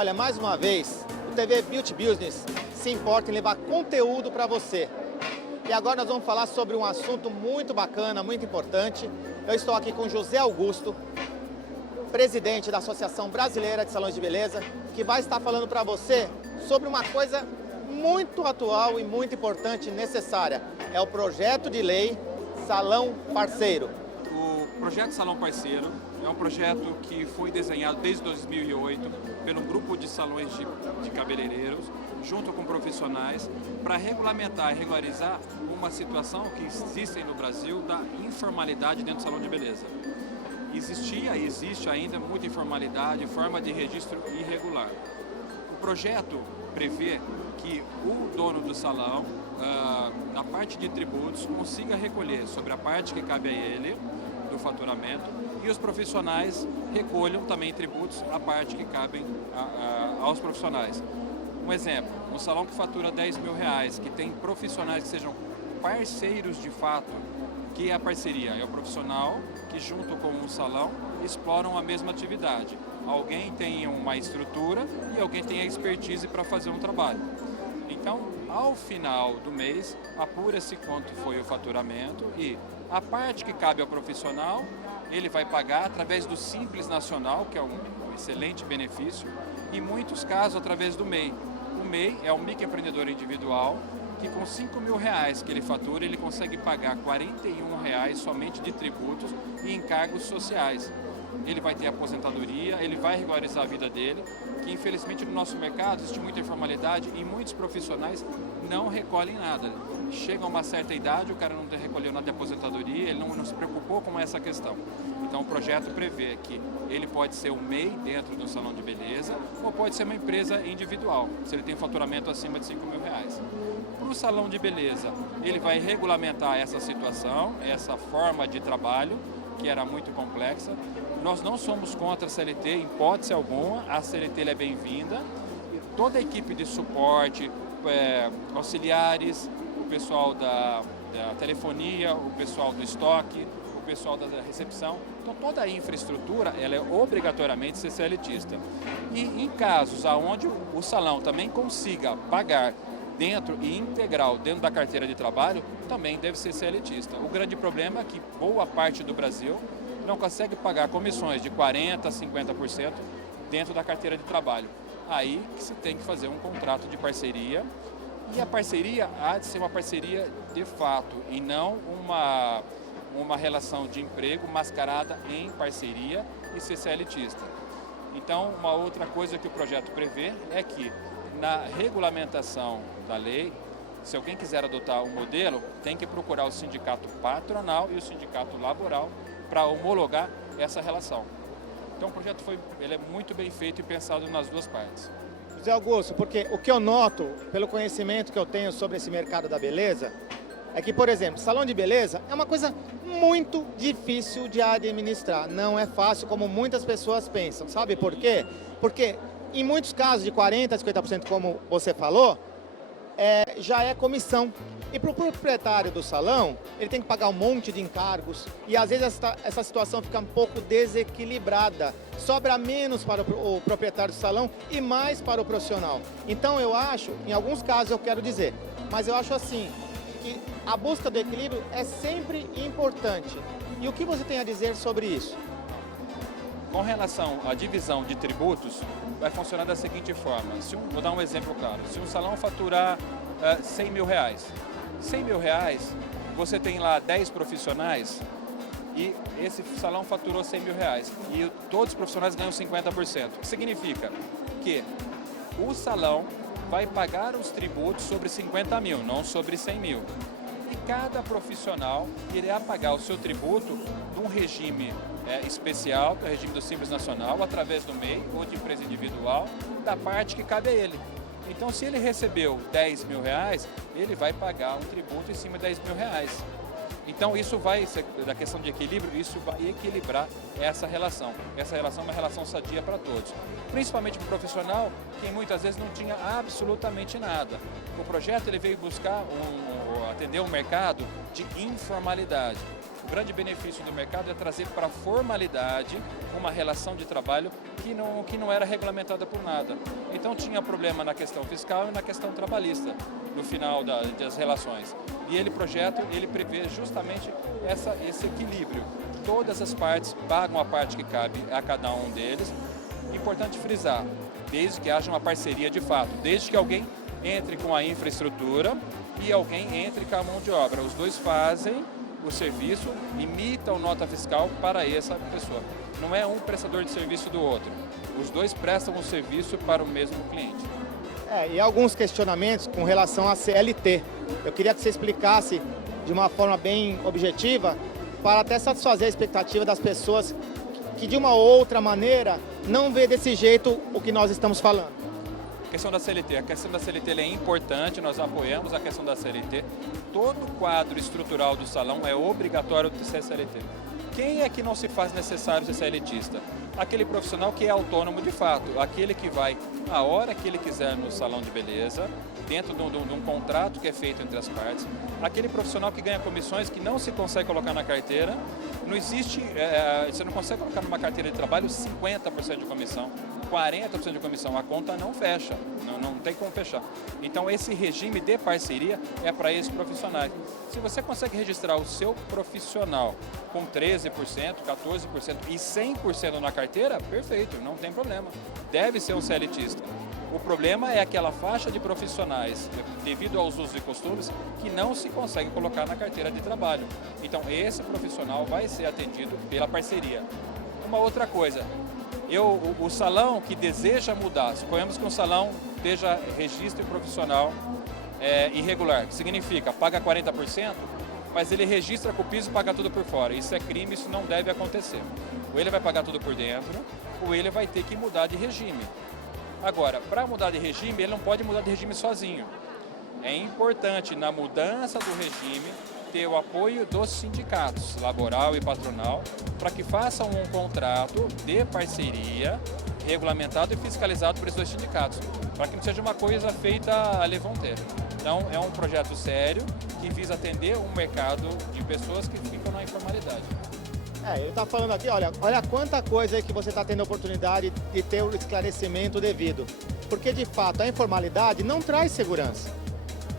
Olha, mais uma vez, o TV Beauty Business se importa em levar conteúdo para você. E agora nós vamos falar sobre um assunto muito bacana, muito importante. Eu estou aqui com José Augusto, presidente da Associação Brasileira de Salões de Beleza, que vai estar falando para você sobre uma coisa muito atual e muito importante e necessária. É o projeto de lei Salão Parceiro. O projeto Salão Parceiro é um projeto que foi desenhado desde 2008 pelo grupo de salões de cabeleireiros, junto com profissionais, para regulamentar e regularizar uma situação que existe no Brasil da informalidade dentro do salão de beleza. Existia e existe ainda muita informalidade, forma de registro irregular. O projeto prevê que o dono do salão, na parte de tributos, consiga recolher sobre a parte que cabe a ele do faturamento e os profissionais recolham também tributos a parte que cabem aos profissionais. Um exemplo, um salão que fatura R$10 mil, que tem profissionais que sejam parceiros de fato, que é a parceria, é o profissional que junto com um salão exploram a mesma atividade. Alguém tem uma estrutura e alguém tem a expertise para fazer um trabalho. Então, ao final do mês, apura-se quanto foi o faturamento e a parte que cabe ao profissional, ele vai pagar através do Simples Nacional, que é um excelente benefício, e em muitos casos através do MEI. O MEI é um microempreendedor individual que com R$5 mil que ele fatura, ele consegue pagar R$41 somente de tributos e encargos sociais. Ele vai ter aposentadoria, ele vai regularizar a vida dele, que infelizmente no nosso mercado existe muita informalidade e muitos profissionais não recolhem nada. Chega a uma certa idade, o cara não recolheu nada de aposentadoria, ele não se preocupou com essa questão. Então o projeto prevê que ele pode ser um MEI dentro do salão de beleza ou pode ser uma empresa individual, se ele tem faturamento acima de R$5 mil. Para o salão de beleza, ele vai regulamentar essa situação, essa forma de trabalho, que era muito complexa. Nós não somos contra a CLT, em hipótese alguma, a CLT é bem-vinda. Toda a equipe de suporte, auxiliares, o pessoal da telefonia, o pessoal do estoque, o pessoal da recepção. Então toda a infraestrutura ela é obrigatoriamente ser CLTista. E em casos onde o salão também consiga pagar dentro e integral dentro da carteira de trabalho, também deve ser CLTista. O grande problema é que boa parte do Brasil não consegue pagar comissões de 40% a 50% dentro da carteira de trabalho. Aí que se tem que fazer um contrato de parceria, e a parceria há de ser uma parceria de fato e não uma relação de emprego mascarada em parceria e ser CLTista. Então, uma outra coisa que o projeto prevê é que na regulamentação da lei, se alguém quiser adotar o modelo, tem que procurar o sindicato patronal e o sindicato laboral para homologar essa relação. Então o projeto ele é muito bem feito e pensado nas duas partes. José Augusto, porque o que eu noto, pelo conhecimento que eu tenho sobre esse mercado da beleza, é que, por exemplo, salão de beleza é uma coisa muito difícil de administrar. Não é fácil como muitas pessoas pensam. Sabe por quê? Porque em muitos casos, de 40% a 50%, como você falou, já é comissão. E para o proprietário do salão, ele tem que pagar um monte de encargos e às vezes essa situação fica um pouco desequilibrada. Sobra menos para o proprietário do salão e mais para o profissional. Então eu acho, em alguns casos eu quero dizer, mas eu acho assim, que a busca do equilíbrio é sempre importante. E o que você tem a dizer sobre isso? Com relação à divisão de tributos, vai funcionar da seguinte forma. Vou dar um exemplo claro. Se um salão faturar R$100 mil, R$100 mil, você tem lá 10 profissionais e esse salão faturou R$100 mil e todos os profissionais ganham 50%. O que significa que o salão vai pagar os tributos sobre 50 mil, não sobre 100 mil. E cada profissional irá pagar o seu tributo de um regime especial, que é o regime do Simples Nacional, através do MEI ou de empresa individual, da parte que cabe a ele. Então, se ele recebeu R$10 mil, ele vai pagar um tributo em cima de R$10 mil. Então, isso vai, da questão de equilíbrio, isso vai equilibrar essa relação. Essa relação é uma relação sadia para todos. Principalmente para o profissional, que muitas vezes não tinha absolutamente nada. O projeto ele veio buscar atender um mercado de informalidade. O O grande benefício do mercado é trazer para a formalidade uma relação de trabalho que não era regulamentada por nada. Então tinha problema na questão fiscal e na questão trabalhista, no final das relações. E ele prevê justamente esse equilíbrio. Todas as partes pagam a parte que cabe a cada um deles. Importante frisar, desde que haja uma parceria de fato, desde que alguém entre com a infraestrutura e alguém entre com a mão de obra. Os dois fazem o serviço, imitam nota fiscal para essa pessoa. Não é um prestador de serviço do outro. Os dois prestam o serviço para o mesmo cliente. E alguns questionamentos com relação à CLT. Eu queria que você explicasse de uma forma bem objetiva para até satisfazer a expectativa das pessoas que de uma ou outra maneira não vê desse jeito o que nós estamos falando. A questão da CLT é importante, nós apoiamos a questão da CLT. Todo quadro estrutural do salão é obrigatório de ser CLT. Quem é que não se faz necessário ser CLTista? Aquele profissional que é autônomo de fato, aquele que vai a hora que ele quiser no salão de beleza, dentro de um contrato que é feito entre as partes, aquele profissional que ganha comissões que não se consegue colocar na carteira, não existe, você não consegue colocar numa carteira de trabalho 50% de comissão, 40% de comissão, a conta não fecha, não tem como fechar. Então esse regime de parceria é para esses profissionais. Se você consegue registrar o seu profissional com 13%, 14% e 100% na carteira, perfeito, não tem problema. Deve ser um CLTista. O problema é aquela faixa de profissionais, devido aos usos e costumes, que não se consegue colocar na carteira de trabalho. Então esse profissional vai ser atendido pela parceria. Uma outra coisa, o salão que deseja mudar, suponhamos que um salão esteja registro profissional irregular, que significa paga 40%, mas ele registra com o piso e paga tudo por fora. Isso é crime, isso não deve acontecer. Ou ele vai pagar tudo por dentro, ou ele vai ter que mudar de regime. Agora, para mudar de regime, ele não pode mudar de regime sozinho. É importante, na mudança do regime, ter o apoio dos sindicatos, laboral e patronal, para que façam um contrato de parceria regulamentado e fiscalizado por esses dois sindicatos, para que não seja uma coisa feita a levonteira. Então, é um projeto sério que visa atender um mercado de pessoas que ficam na informalidade. Ele está falando aqui, olha quanta coisa aí que você está tendo a oportunidade de ter o esclarecimento devido. Porque, de fato, a informalidade não traz segurança.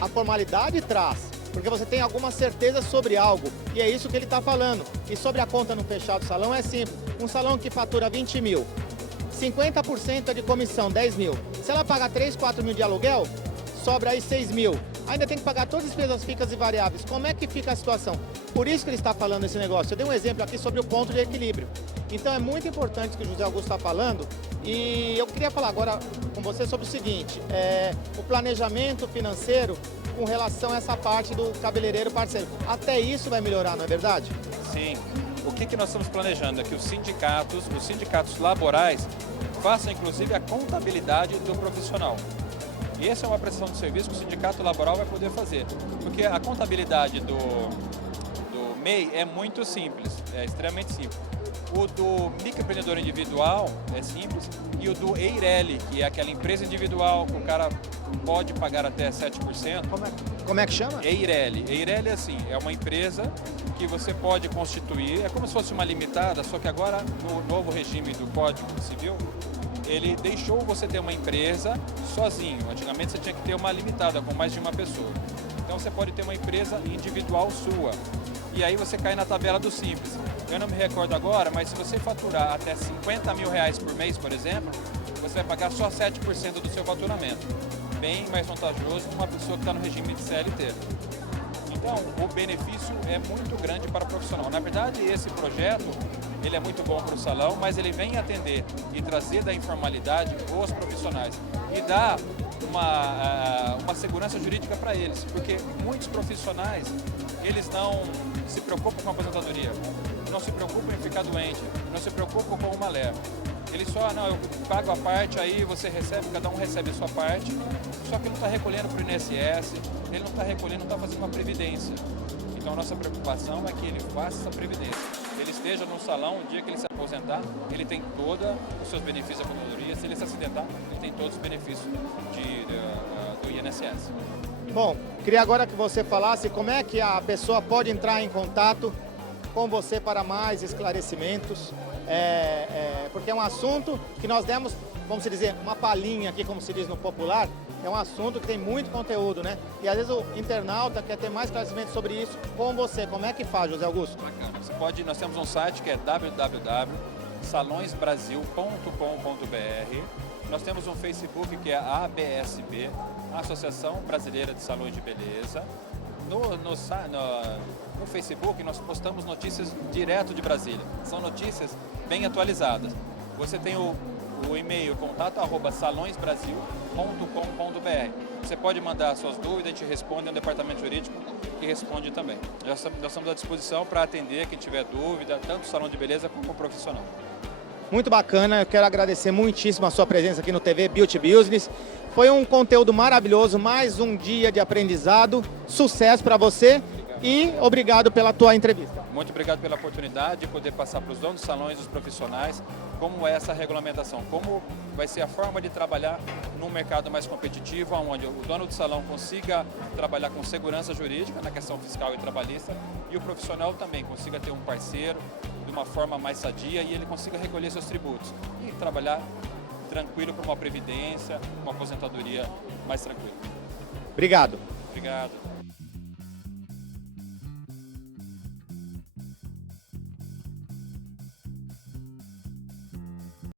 A formalidade traz, porque você tem alguma certeza sobre algo, e é isso que ele está falando. E sobre a conta no fechado do salão é simples. Um salão que fatura 20 mil, 50% é de comissão, 10 mil. Se ela pagar 3, 4 mil de aluguel, sobra aí 6 mil. Ainda tem que pagar todas as despesas fixas e variáveis. Como é que fica a situação? Por isso que ele está falando esse negócio. Eu dei um exemplo aqui sobre o ponto de equilíbrio. Então é muito importante o que o José Augusto está falando. E eu queria falar agora com você sobre o seguinte, o planejamento financeiro com relação a essa parte do cabeleireiro parceiro. Até isso vai melhorar, não é verdade? Sim. O que nós estamos planejando é que os sindicatos laborais, façam inclusive a contabilidade do profissional. E essa é uma prestação de serviço que o sindicato laboral vai poder fazer, porque a contabilidade do MEI é muito simples, é extremamente simples. O do microempreendedor individual é simples e o do EIRELI, que é aquela empresa individual que o cara pode pagar até 7%. Como é que chama? EIRELI. EIRELI é assim, é uma empresa que você pode constituir, é como se fosse uma limitada, só que agora no novo regime do Código Civil, ele deixou você ter uma empresa sozinho. Antigamente você tinha que ter uma limitada com mais de uma pessoa. Então você pode ter uma empresa individual sua. E aí você cai na tabela do Simples. Eu não me recordo agora, mas se você faturar até 50 mil reais por mês, por exemplo, você vai pagar só 7% do seu faturamento. Bem mais vantajoso que uma pessoa que está no regime de CLT. Então, o benefício é muito grande para o profissional. Na verdade, esse projeto, ele é muito bom para o salão, mas ele vem atender e trazer da informalidade os profissionais e dar uma segurança jurídica para eles, porque muitos profissionais, eles não se preocupam com a aposentadoria, não se preocupam em ficar doente, não se preocupam com uma leva. Ele só, eu pago a parte, aí você recebe, cada um recebe a sua parte, só que não está recolhendo para o INSS, ele não está recolhendo, não está fazendo uma previdência. Então a nossa preocupação é que ele faça essa previdência. Ele esteja no salão, o dia que ele se aposentar, ele tem todos os seus benefícios da aposentadoria, se ele se acidentar, ele tem todos os benefícios do INSS. Bom, queria agora que você falasse como é que a pessoa pode entrar em contato com você para mais esclarecimentos, porque é um assunto que nós demos, vamos dizer, uma palhinha aqui, como se diz no popular, é um assunto que tem muito conteúdo, né? E às vezes o internauta quer ter mais esclarecimento sobre isso com você. Como é que faz, José Augusto? Bacana. Nós temos um site que é www.salõesbrasil.com.br. Nós temos um Facebook que é a ABSB, Associação Brasileira de Salões de Beleza. No Facebook nós postamos notícias direto de Brasília. São notícias bem atualizadas. Você tem o e-mail contato@salõesbrasil.com.br. Você pode mandar suas dúvidas, a gente responde, é um departamento jurídico que responde também. Nós estamos à disposição para atender quem tiver dúvida, tanto o salão de beleza como o profissional. Muito bacana, eu quero agradecer muitíssimo a sua presença aqui no TV Beauty Business. Foi um conteúdo maravilhoso, mais um dia de aprendizado. Sucesso para você e obrigado pela tua entrevista. Muito obrigado pela oportunidade de poder passar para os donos dos salões, os profissionais, como é essa regulamentação, como vai ser a forma de trabalhar num mercado mais competitivo, onde o dono do salão consiga trabalhar com segurança jurídica na questão fiscal e trabalhista e o profissional também consiga ter um parceiro de uma forma mais sadia e ele consiga recolher seus tributos e trabalhar tranquilo para uma previdência, uma aposentadoria mais tranquila. Obrigado. Obrigado.